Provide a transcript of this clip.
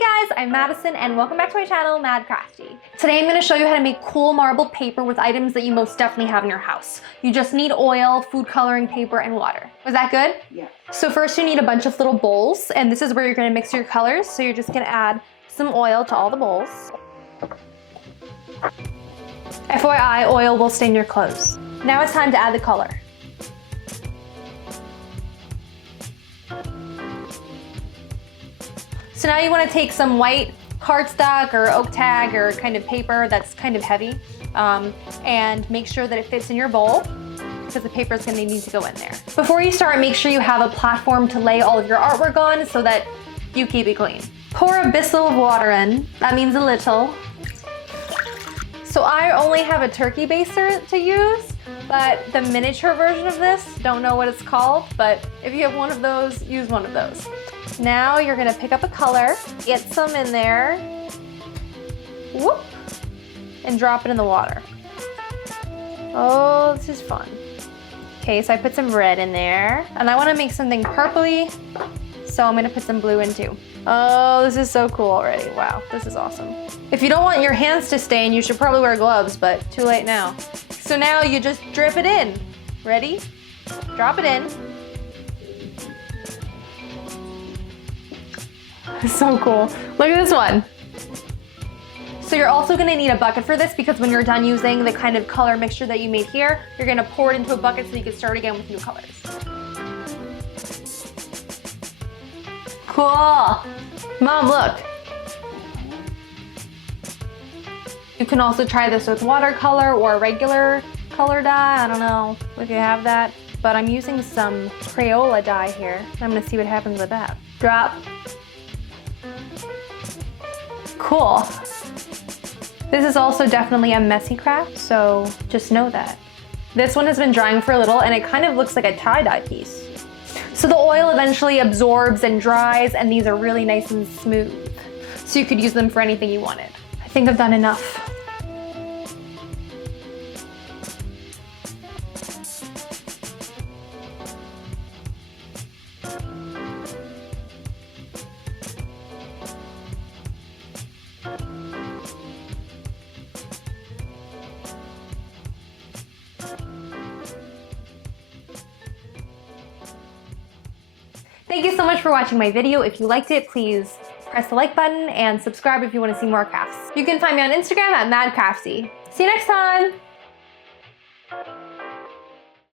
guys, I'm Madison and welcome back to my channel, MaddCrafty. Today I'm going to show you how to make cool marble paper with items that you most definitely have in your house. You just need oil, food coloring paper, and water. Was that good? Yeah. So first you need a bunch of little bowls, and this is where you're going to mix your colors. So you're just going to add some oil to all the bowls. FYI, oil will stain your clothes. Now it's time to add the color. So now you want to take some white cardstock or oak tag or kind of paper that's kind of heavy and make sure that it fits in your bowl because the paper is going to need to go in there. Before you start, make sure you have a platform to lay all of your artwork on so that you keep it clean. Pour a bissel of water in. That means a little. So I only have a turkey baster to use, but the miniature version of this, don't know what it's called, but if you have one of those, use one of those. Now you're gonna pick up a color, get some in there, whoop, and drop it in the water. Oh, this is fun. Okay, so I put some red in there, and I wanna make something purpley, so I'm gonna put some blue in too. Oh, this is so cool already. Wow, this is awesome. If you don't want your hands to stain, you should probably wear gloves, but too late now. So now you just drip it in. Ready? Drop it in. So cool. Look at this one. So you're also gonna need a bucket for this because when you're done using the kind of color mixture that you made here, you're gonna pour it into a bucket so you can start again with new colors. Cool. Mom, look. You can also try this with watercolor or regular color dye. I don't know if you have that, but I'm using some Crayola dye here. I'm gonna see what happens with that. Drop. Cool. This is also definitely a messy craft, so just know that. This one has been drying for a little and it kind of looks like a tie-dye piece. So the oil eventually absorbs and dries, and these are really nice and smooth. So you could use them for anything you wanted. I think I've done enough. Thank you so much for watching my video. If you liked it, please press the like button and subscribe if you want to see more crafts. You can find me on Instagram at MaddCrafty. See you next time!